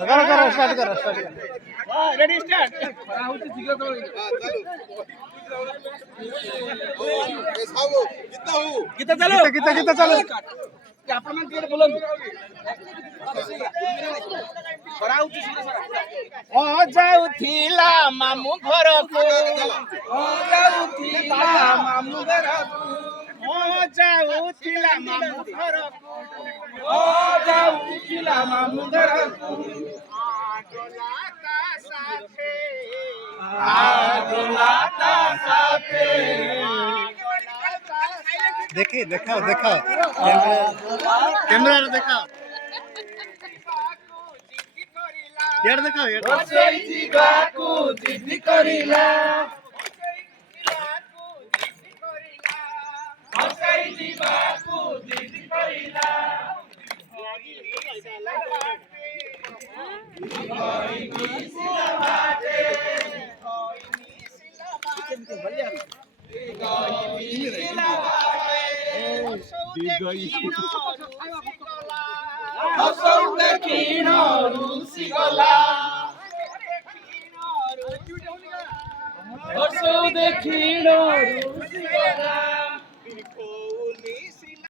करो स्टार्ट हां ready start कितना चालू किती चालू आपण मग तिकडे बोलून ओ जाऊथिला मामू घरको ओ जाऊथिला मामू घरको ओ जाऊथिला मामू घरको ओ जाऊथिला मामू घरको आडोलाता साथे देखी देखाओ कैमरा देखाओ यार देखाओ यार सेठी गाकू जिद्दी करिला सेठी गाकू जिद्दी करिला देखिनो